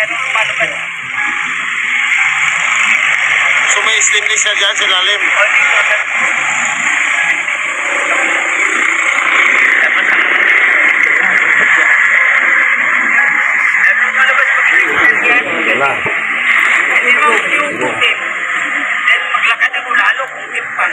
So may stainless na dyan sa lalim. Wala. Hindi mo yung tip. Then maglakad mo lalo kung tip pa.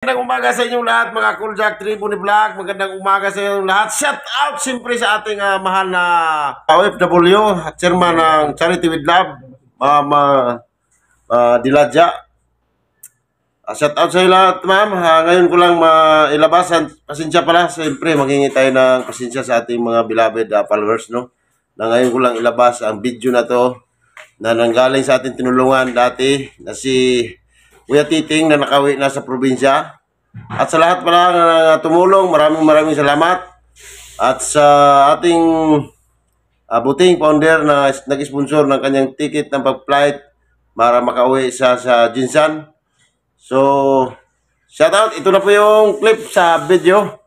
Magandang umaga sa inyong lahat, mga Cool Jack Tribu ni Vlog. Magandang umaga sa inyong lahat. Shout out siyempre sa ating mahal na OFW, chairman ng Charity with Love, Ma'am Diladja. Shout out sa iyo lahat, ma'am. Ngayon ko lang mailabas. Pasensya pala, siyempre maghingi tayo ng pasensya sa ating mga beloved followers, no? Na ngayon ko lang ilabas ang video na to na nanggaling sa ating tinulungan dati na si Kuya Titing na nakawi na sa probinsya. At sa lahat pala na tumulong, maraming salamat. At sa ating buting founder na nag-sponsor ng kanyang ticket ng pag-flight para makauwi sa Jinsan. So, shout out. Ito na po yung clip sa video.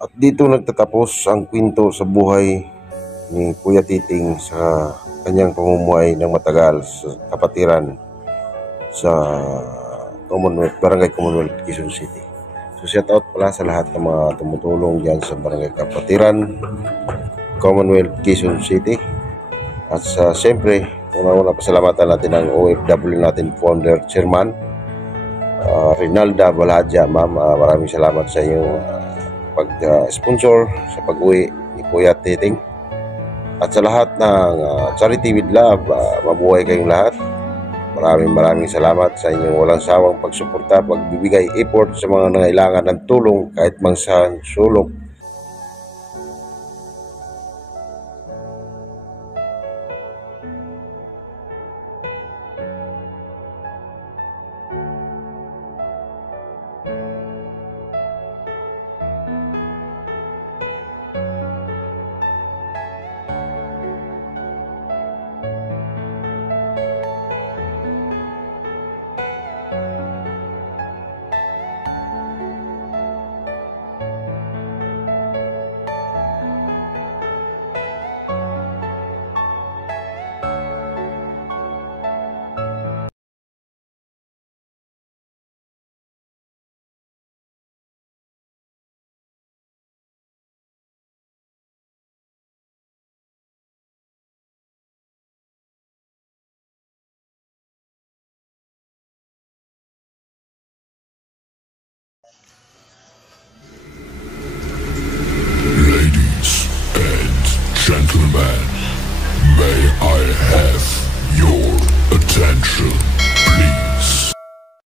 At dito nagtatapos ang kwento sa buhay ni Kuya Titing sa kanyang pamumuhay ng matagal sa kapatiran sa Barangay Commonwealth, Quezon City. So shout out pala sa lahat ng mga tumutulong dyan sa Barangay Kapatiran, Commonwealth, Quezon City. At siyempre, una-una pasalamatan natin ang OFW natin founder, chairman, Rinalda Baladja. Ma'am, maraming salamat sa inyong pag-sponsor sa pag-uwi ni Kuya Titing. At sa lahat ng Charity with Love, mabuhay kayong lahat. Maraming salamat sa inyong walang sawang pagsuporta, pagbibigay effort sa mga nangailangan ng tulong kahit mang sa sulok. Gentlemen, may I have your attention?